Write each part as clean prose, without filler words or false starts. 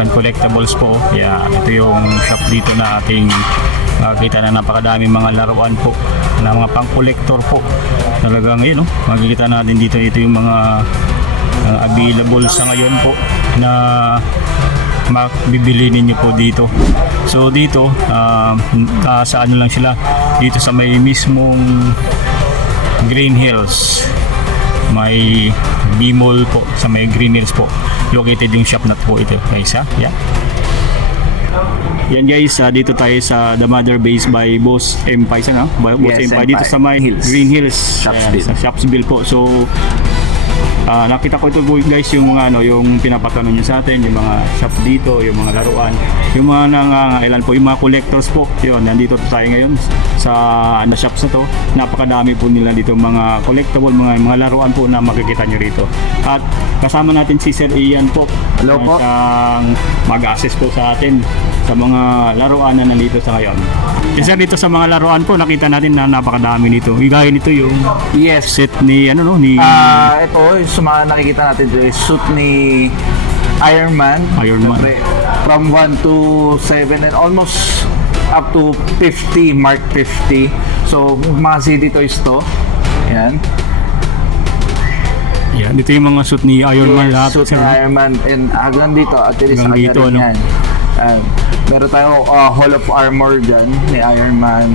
and Collectibles po. Yeah, ito yung shop dito na ating makikita na napakadaming mga laruan po na mga pang-collector po. Talagang yun, makikita natin dito, ito yung mga available sa ngayon po na mabibili ninyo po dito. So dito sa ano lang sila, dito sa may mismong Green Hills, may B-Mall po, sa may Green Hills po located yung shop na po ito guys, ha? Yeah. Yan guys, dito tayo sa The Mother Base by Boss Empire, Boss Empire dito sa may Green Hills, sa Shopsville po. So nakita ko ito guys, yung mga yung pinapatano niyo sa atin, yung mga shop dito, yung mga laruan, yung mga nangangailan po, yung mga collectors po. Yun, nandito tayo ngayon sa shops na to. Napakadami po nila dito mga collectible, mga laruan po na makikita niyo rito. At kasama natin si Sir Ian po. Hello po. Siyang mag-assist po sa atin sa mga laruan na nandito sa ngayon. Kasi dito sa mga laruan po, nakita natin na napakadami nito. Gaya nito yung set ni ito sa mga nakikita natin ito is suit ni Iron Man. From 1 to 7 and almost up to 50, Mark 50. So mga CD toys to. Yan. Yan, ito yung mga suit ni Iron Man lahat. Suit ni Iron Man and hanggang dito at least hanggang dito, yan. Meron tayo Hall of Armor dyan ni Iron Man.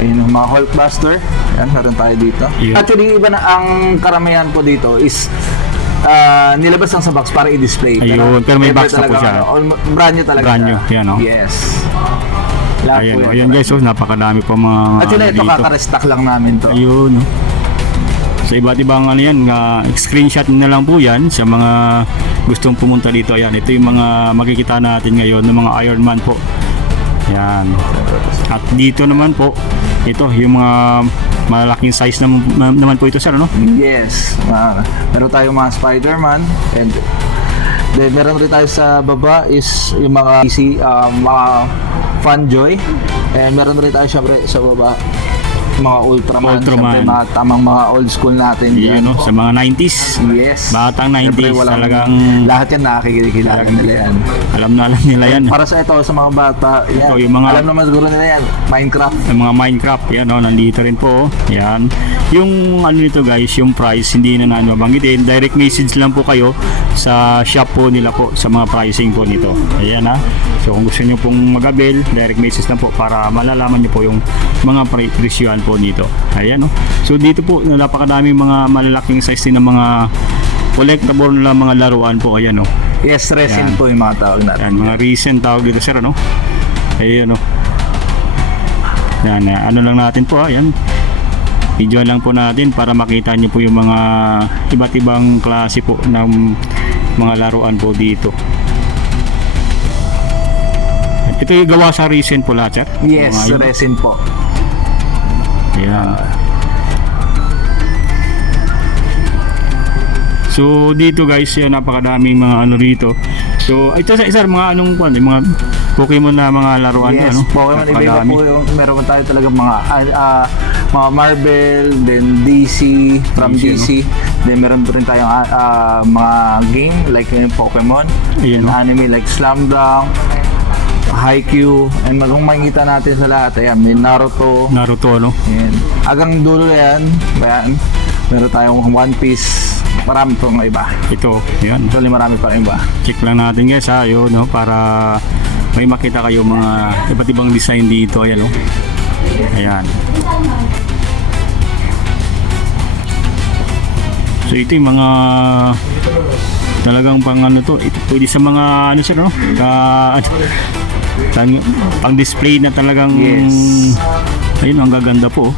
Ayun, mga Hulkbuster. Yan, meron tayo dito. Yeah. Actually, iba na ang karamihan po dito is nilabas lang sa box para i-display. Ayun, pero may box na po siya. Brand new talaga. Brand new, yan, Yes. Ayan guys, napakadami pa mga actually, ito kaka-restock lang namin to. Ayun. So iba't ibang screenshot na lang po yan sa mga gustong pumunta dito. Ayan, ito yung mga makikita natin ngayon ng mga Iron Man po. Yan. At dito naman po, ito yung mga malalaking size naman po ito, sir, no? Yes. Meron tayong mga Spider-Man, and then meron rin tayo sa baba is yung mga PC, mga Funjoy, and meron rin tayo syempre sa baba mga Ultraman. Syempre, mga tamang mga old school natin yan, sa mga 90s. Yes. Batang 90s, talagang lahat yan nakikilala nila yan. Alam nila yan. Para sa ito, sa mga bata, yan. Ito, yung mga, alam naman siguro nila yan, Minecraft. Yung mga Minecraft, yan, nandito rin po. Yan. Yung nito guys, yung price, hindi na mabanggitin. Direct message lang po kayo sa shop po nila po, sa mga pricing po nito. Ayan, ha. So kung gusto nyo pong mag-avail, direct message lang po para malalaman nyo po yung mga presyohan po nito. Ayan, so dito po napakadaming mga malalaking size din ng mga collectible na mga laruan po. Ayan, yes, resin po yung mga tawag natin. Ayan, mga resin tawag dito, sir, ayan, yan, lang natin po. Ayan, video lang po natin para makita nyo po yung mga iba't ibang klase po ng mga laruan po dito. Ito yung gawa sa resin po lahat, sir? Yes, resin po. Ayan. So dito guys, napakadaming mga rito. So ito sa mga mga Pokemon na mga laruan. Yes, Pokemon, iba-iba po yung meron tayo talaga mga Marvel, then DC, from DC. Then meron rin tayong mga game like Pokemon, anime like Slam Dunk, Haikyuu, and kung makikita natin sa lahat, ayan, may Naruto, ayan. Agang dulo yan, meron tayong One Piece, marami pong iba. Ito, yan. Actually, marami pa rin iba. Check lang natin guys, yun, para may makita kayo mga iba't ibang design dito. Ayan, ayan. So ito yung mga talagang pang ito pwede sa mga sir, pang display na talagang. Yes. Ayun, ang gaganda po.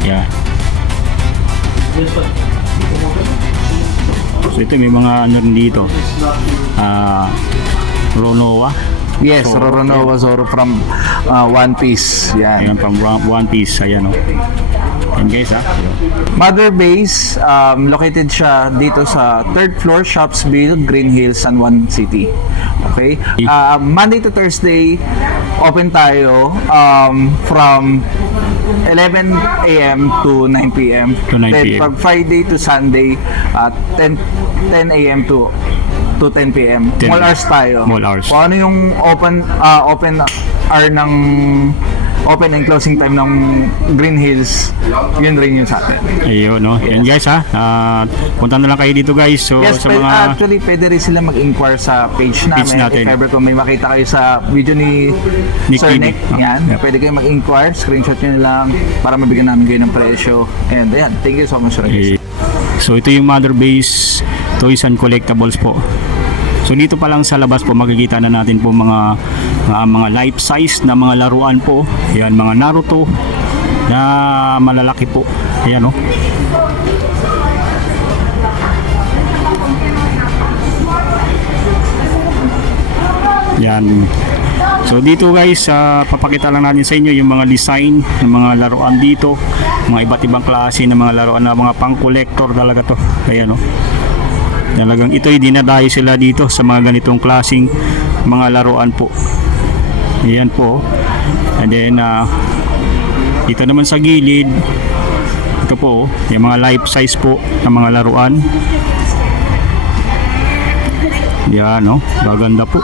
Yeah. So ito may mga rin dito. Roronoa. Yes, Roronoa Zoro from One Piece. Yan. Ayan, from One Piece. Ayan, Yan guys, Mother Base, located siya dito sa 3rd floor, Shopsville, Green Hills, San Juan City. Okay? Monday to Thursday, open tayo from 11 a.m. to 9 p.m. To 9 Then p.m. from Friday to Sunday at 10 a.m. to to 10 p.m. 10 Mall hours tayo. Mall hours. Kung ano yung open hour ng open and closing time ng Green Hills, yun rin yun sa atin. Ayun, no? Yan guys ha. Punta na lang kayo dito guys. So, Yes, sa mga... actually, pwede rin sila mag-inquire sa page namin. natin. If ever kung may makita kayo sa video ni Nick Sir TV. Nick, yan, Yeah. pwede kayo mag-inquire, screenshot nyo lang para mabigyan namin kayo ng presyo. And ayan, thank you so much, Sir. So ito yung Mother Base Toys and Collectibles po. So dito pa lang sa labas po makikita na natin po mga life size na mga laruan po. Ayan, mga Naruto na malalaki po. Ayan, oh. Yan. So dito guys, papakita lang natin sa inyo yung mga design ng mga laruan dito, mga iba't ibang klase ng mga laruan na mga pang-collector talaga to. Ayan, oh. Talagang ito'y dinadayo sila dito sa mga ganitong klaseng mga laruan po. Ayan po. And then dito naman sa gilid, ito po yung mga life size po ng mga laruan. Yan, no? Maganda po.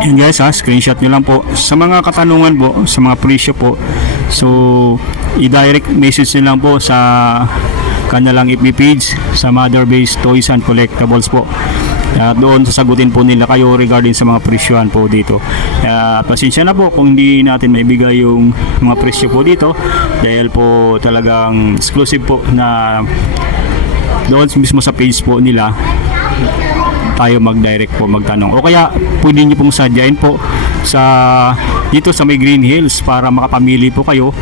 Yan guys, screenshot nyo lang po. Sa mga katanungan po, sa mga presyo po, so i-direct message nyo lang po sa kanilang FB page sa Mother Base Toys and Collectibles po. Doon sasagutin po nila kayo regarding sa mga presyohan po dito. Pasensya na po kung hindi natin maibigay yung mga presyo po dito dahil po talagang exclusive po na doon mismo sa page po nila tayo mag-direct po magtanong. O kaya pwede niyo pong sadyain po sa dito sa may Green Hills para makapamili po kayo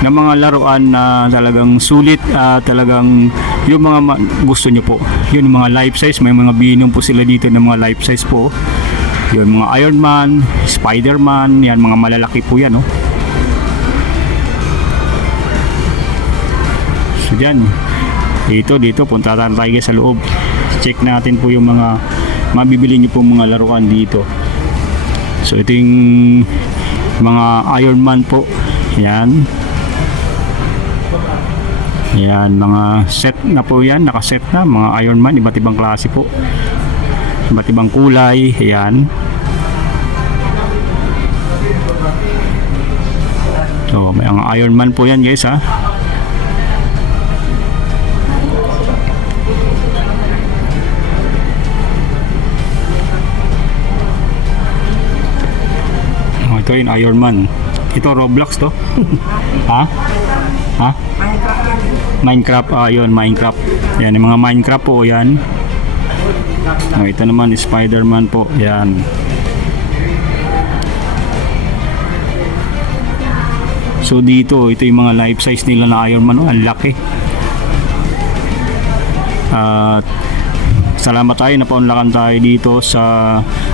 ng mga laruan na talagang sulit, talagang yung mga gusto niyo po. Yung mga life size, may mga binom po sila dito ng mga life size po. Yung mga Iron Man, Spider-Man, yan mga malalaki po yan, no. So dyan, dito punta tayo guys sa loob. Check natin po yung mga mabibili nyo pong mga laruan dito. So ito yung mga Iron Man po. Yan. Yan, mga set na po yan. Nakaset na, mga Iron Man. Iba't ibang klase po. Iba't ibang kulay. Yan. So may mga Iron Man po yan guys, ha. Ito yung Iron Man. Ito Roblox to. Ha? Ha? Minecraft. Yun, Minecraft. Yan, yung mga Minecraft po, yan. Ito naman, Spider-Man po. Yan. So dito, ito yung mga life size nila na Iron Man. Ang laki. Salamat tayo, napaunlakan tayo dito sa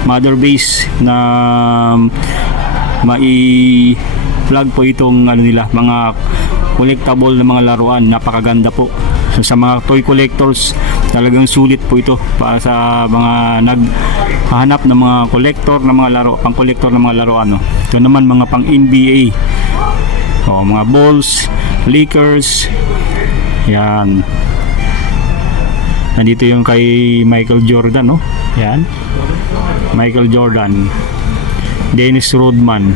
Mother Base na mai-vlog po itong nila, mga collectible na mga laruan. Napakaganda po. So, sa mga toy collectors, talagang sulit po ito para sa mga naghahanap ng mga collector ng mga laro, pang-collector ng mga laruan, no. Ito naman mga pang NBA. Mga balls, Lakers. Yan. Nandito yung kay Michael Jordan, no. Yan. Michael Jordan. Dennis Rodman.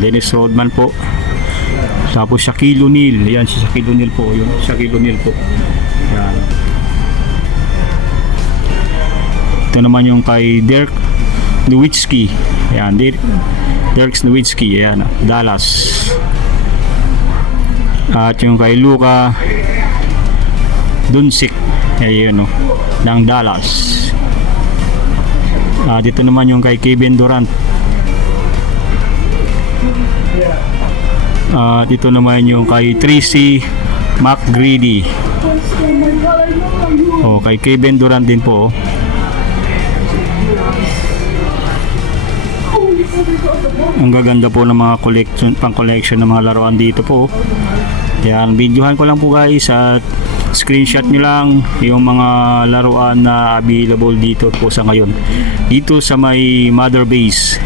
Dennis Rodman po. Tapos Shaquille O'Neal. Yan, si Shaquille O'Neal po. Yun, Shaquille O'Neal po. Yan. Ito naman yung kay Dirk Nowitzki. Yan, Dirk Nowitzki. Yan, Dallas. At yung kay Luka Doncic. Ayun, no, ng Dallas. Dito naman yung kay Kevin Durant. Dito naman yung kay Tracy McGrady. Kay Kevin Durant din po. Ang gaganda po ng mga pang-collection ng mga laruan dito po. Yan, videohan ko lang po guys at screenshot nyo lang yung mga laruan na available dito po sa ngayon dito sa may Mother Base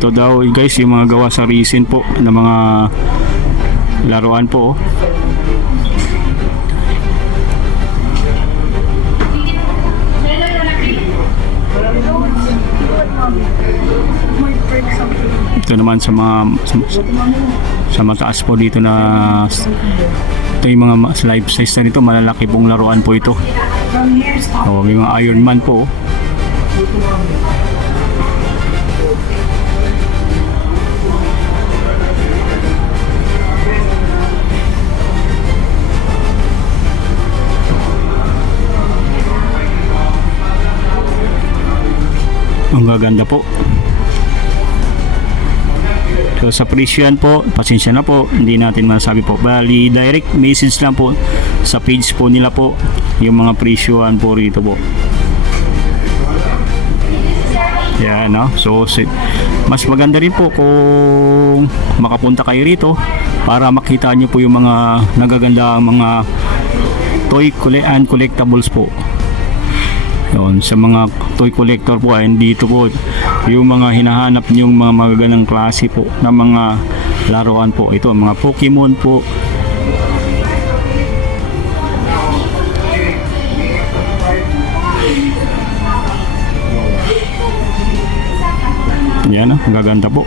Ito daw guys yung mga gawa sa recent po na mga laruan po. Ito naman sa mga sa mataas po dito na ito yung mga life size na nito, malalaki pong laruan po ito. May mga Iron Man po. Ang gaganda po. So sa presyohan po, pasensya na po, hindi natin masabi po. Bali, direct message lang po sa page po nila po yung mga presyohan po rito po. Yan, no? So mas maganda rin po kung makapunta kayo rito para makita nyo po yung mga nagaganda mga toy and collectibles po. Yun, sa mga toy collector po ay dito po yung mga hinahanap niyong mga magagandang klase po ng mga laruan po. Ito, mga Pokemon po. Yan, ang gaganda po.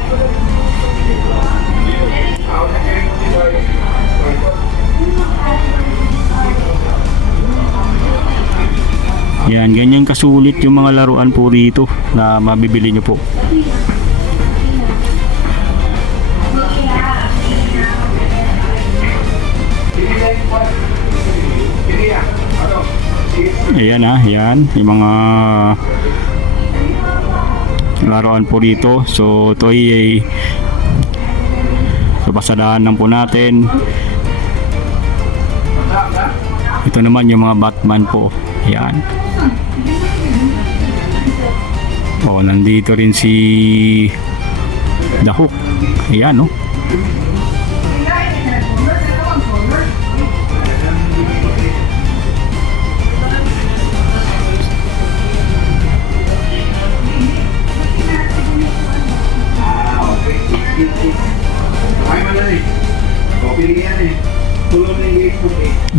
Yan, ganyan kasulit yung mga laruan po rito na mabibili nyo po. Ayan yan yung mga laruan po rito. So ito ay pasadahan lang po natin. Ito naman yung mga Batman po. Yan. Nandito rin si The Hook. Ayan, no?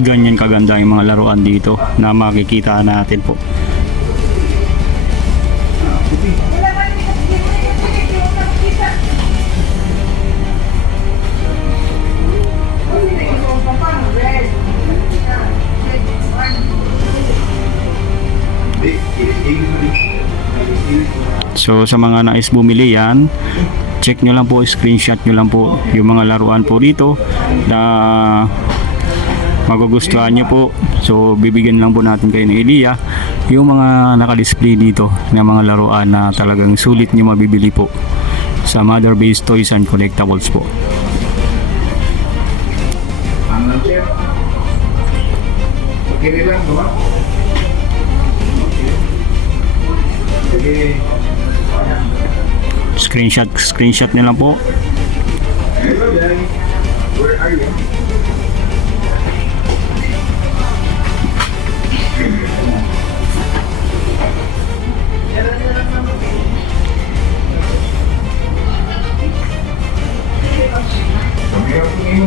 Ganyan kaganda yung mga laruan dito na makikita natin po. So sa mga nais bumili yan, check nyo lang po, screenshot nyo lang po yung mga laruan po dito na magugustuhan nyo po. So bibigyan lang po natin kayo ng Elia yung mga naka-display dito na mga laruan na talagang sulit nyo mabibili po sa Mother Base Toys and Collectibles po. Screenshot nila po. Where are you?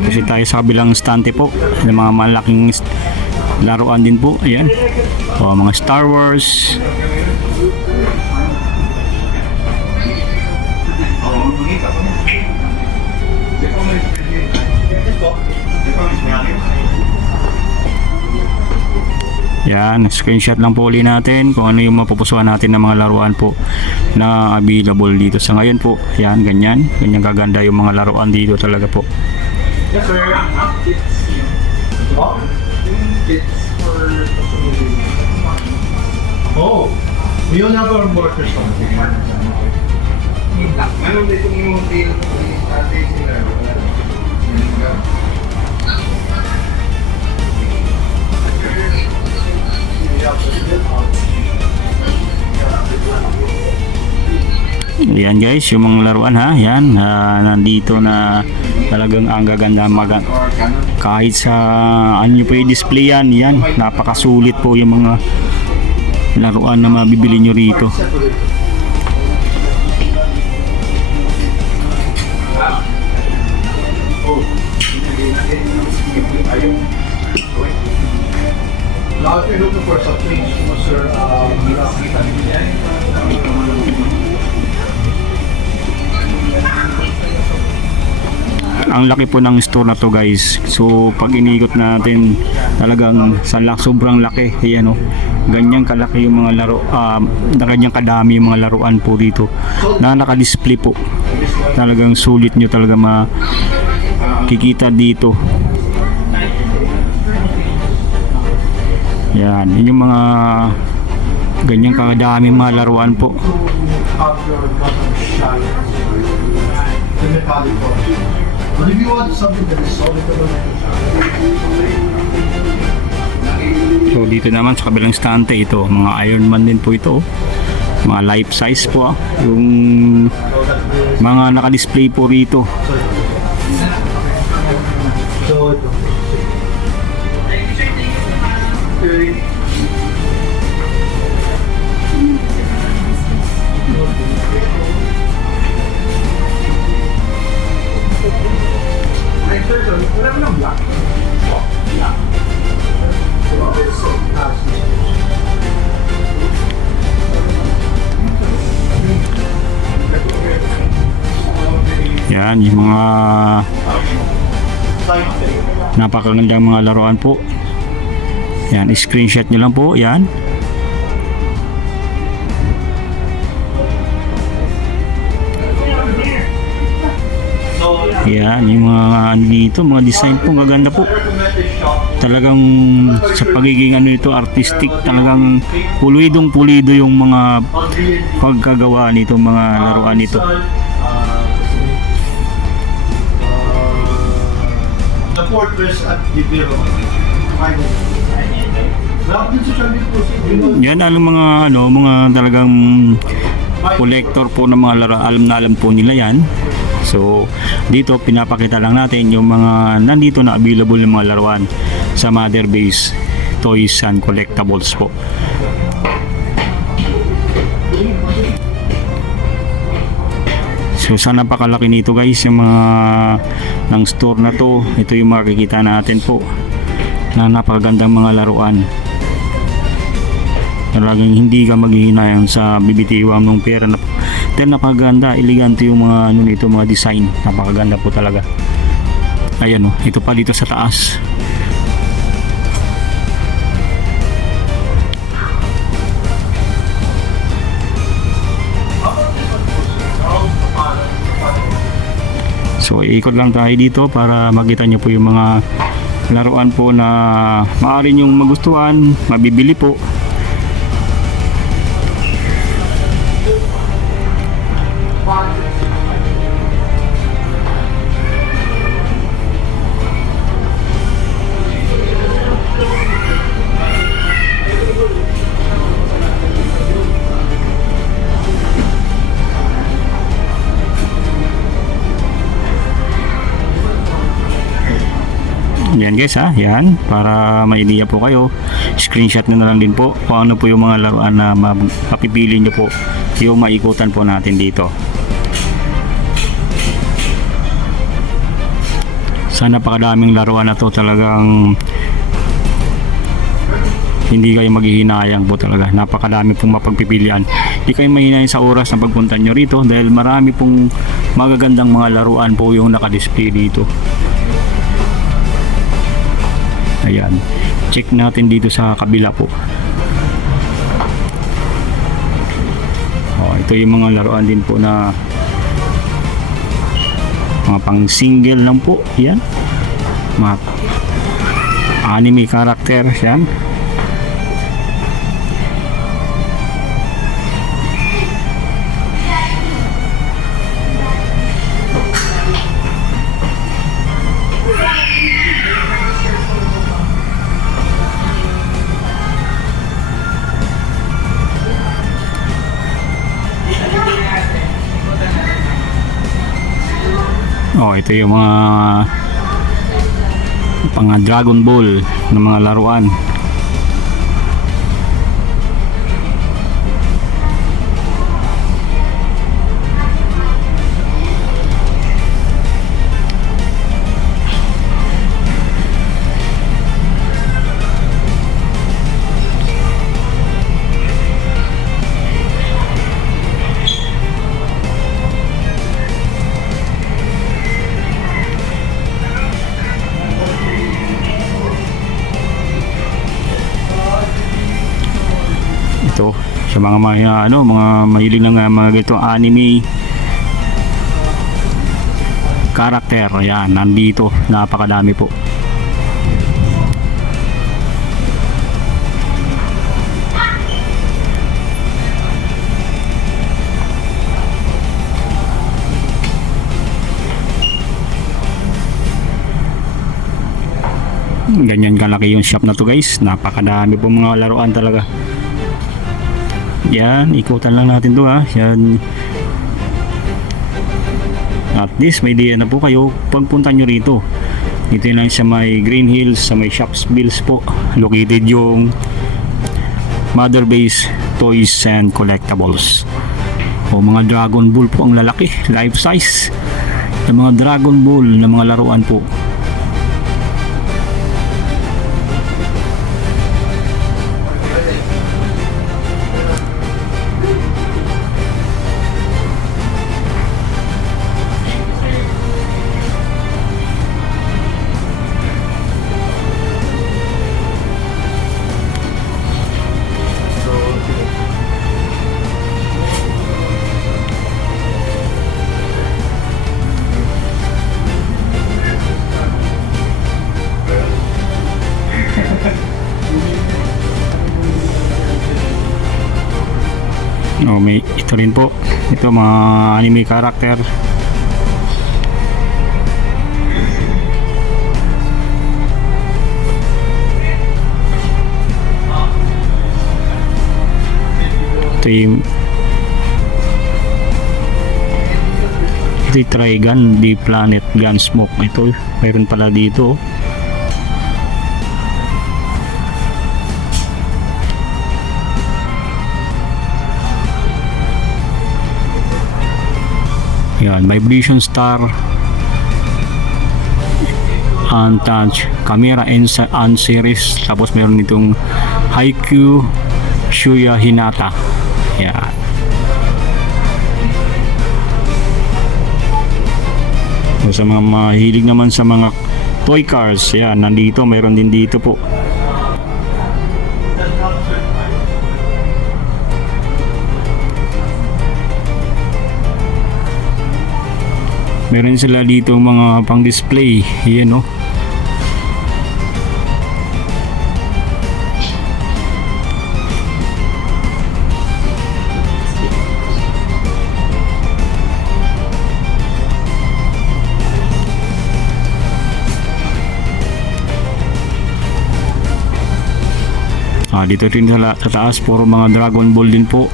Kasi tayo sa kabilang stante po, may mga malaking laruan din po. Ayan, mga Star Wars. Yan, screenshot lang po ulit natin kung ano yung mapupusuan natin ng mga laruan po na available dito sa ngayon po. Yan, ganyan kaganda yung mga laruan dito talaga po. Yes, sir. It's for... Oh, we don't have our work or something. Meron dito yung tail sila. Yan guys, yung mga laruan ha, yan nandito na talagang ang gaganda kahit sa ano nyo po yung display yan, napakasulit po yung mga laruan na mabibili nyo rito. If you're looking for some things, sir, kita niyo yan. Ang laki po ng store na to guys. So pag iniikot natin talagang sobrang laki. Ayan oh. Ganyan kalaki yung mga laro, ganyan kadami yung mga laruan po dito na naka-display po. Talagang sulit nyo talaga makikita dito. Yan, yun yung mga ganyan kadami mga laruan po. But if you want something that is solid, so dito naman sa kabilang stante ito, mga Iron Man din po ito. Mga life size po yung mga naka-display po rito. so ito. Wala mo ng black. Yan, yung mga napakagandang mga laruan po. Yan, screenshot nyo lang po. Yan. Yan, yung mga ano dito, mga design po, maganda po. Talagang sa pagiging ano ito, artistic, talagang pulido yung mga pagkagawa nito, mga laruan nito. The fortress at Dibiro. Yan ang mga talagang collector po ng mga laruan, alam po nila yan. So dito pinapakita lang natin yung mga nandito na available ng mga laruan sa Mother Base Toys and Collectibles po. So sana napakalaki nito guys yung mga ng store na to. Ito yung makikita natin po na napakagandang mga laruan. Talagang hindi ka maghihinayang sa bibitiwang ng pera na then napakaganda, elegante yung mga ano nito, mga design. Napakaganda po talaga. Ayan oh, ito pa dito sa taas. So iikot lang tayo dito para makita nyo po yung mga laruan po na maaari nyong magustuhan, mabibili po. Yan guys ha, yan, para may idea po kayo, screenshot nyo na lang din po kung ano po yung mga laruan na mapipili nyo po yung maikutan po natin dito. Sana napakadaming laruan na to, talagang hindi kayo maghihinayang po talaga. Napakadami pong mapagpipilian. Hindi kayo mahinayang sa oras na pagpunta nyo rito dahil marami pong magagandang mga laruan po yung nakadisplay dito. Ayan, check natin dito sa kabila po. Ito yung mga laruan din po na mga pang single lang po. Yan, mga anime character. Yan. Ito yung mga Dragon Ball na mga laruan. Ito, sa mga mga mahilig ng mga ganitong anime karakter, yan, nandito, napakadami po. Ganyan kalaki yung shop na to guys, napakadami po mga laruan talaga. Yan, ikutan lang natin to ha. Yan, at least may idea na po kayo pagpunta nyo rito. Dito lang sa may Green Hills, sa may Shops Bills po located yung Mother Base Toys and Collectibles. O mga Dragon Ball po ang lalaki, life size. Yung mga Dragon Ball na mga laruan po. Oh, may ito rin po. Ito mga anime character. Ito yung Trigun, the Planet Gunsmoke. Ito, mayroon pala dito. Yan, Vibration Star, Untouch, Camera and series. Tapos meron itong Haikyuu, Shuya Hinata. Yan. So, sa mga mahilig naman sa mga toy cars, yan, nandito, meron din dito po. Meron sila dito mga pang display, yan, no. Dito rin sa taas, puro mga Dragon Ball din po.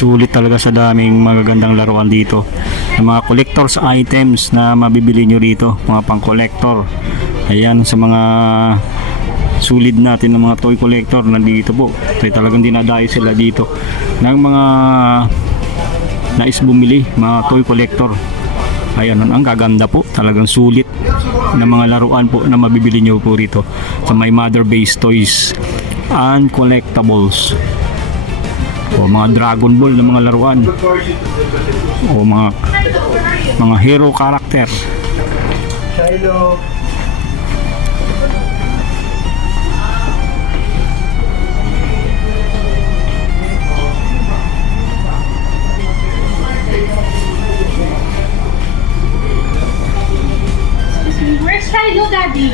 Sulit talaga sa daming magagandang laruan dito. Yung mga collectors items na mabibili nyo dito, mga pang collector. Ayan, sa mga sulit natin ng mga toy collector nandito po. Kaya talagang dinadayo sila dito ng mga nais bumili, mga toy collector. Ayan, ang gaganda po, talagang sulit na mga laruan po na mabibili nyo po rito sa may Mother Base Toys and Collectibles. O mga Dragon Ball na mga laruan, o mga hero character. Shiloh. Where's Shiloh, Daddy?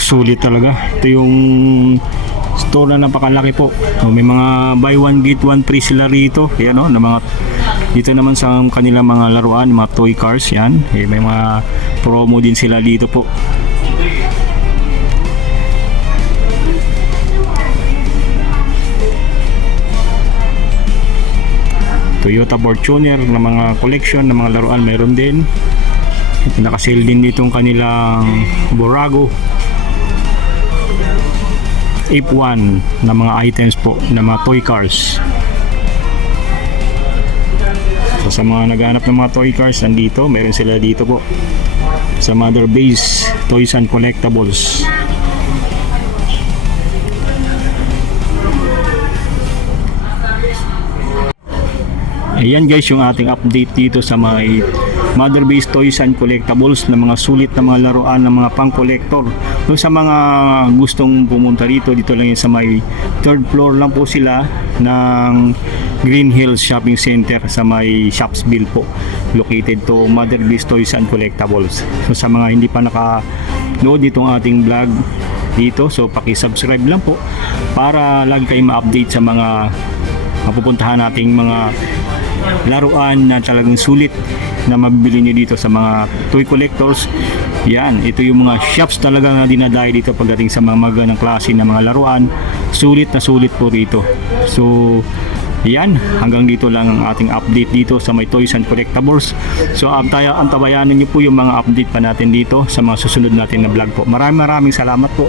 sulit talaga. Ito yung store na napakalaki po. May mga buy one get one free sila rito. Ayan na mga dito naman sa kanilang mga laruan, mga toy cars yan. May mga promo din sila dito po. Toyota Fortuner na mga collection ng mga laruan mayroon din. Nakasale din dito ang kanilang Burago F1 na mga items po na mga toy cars. So sa mga naghahanap ng mga toy cars nandito, meron sila dito po sa Mother Base Toys and Collectibles. Ayan guys yung ating update dito sa may Mother Base Toys and Collectibles na mga sulit na mga laruan ng mga pang-collector. So sa mga gustong pumunta dito, dito lang yun sa may 3rd floor lang po sila ng Green Hills Shopping Center sa may Shopsville po. Located to Mother Base Toys and Collectibles. So sa mga hindi pa naka-load itong ating vlog dito, so paki-subscribe lang po para lagi kayong ma-update sa mga mapupuntahan nating mga laruan na talagang sulit na mabibili nyo dito sa mga toy collectors. Yan, ito yung mga shops talaga na dinadayo dito pagdating sa mga magandang klase ng mga laruan. Sulit na sulit po rito. So yan, hanggang dito lang ang ating update dito sa may Toys and Collectibles. So antabayanan nyo po yung mga update pa natin dito sa mga susunod natin na vlog po. Maraming salamat po.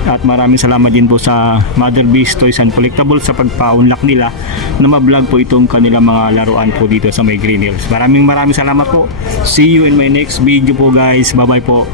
At maraming salamat din po sa Mother Base Toys and Collectibles sa pagpa-unlock nila na ma-vlog po itong kanilang mga laruan po dito sa may Green Hills. Maraming salamat po. See you in my next video po guys. Bye bye po.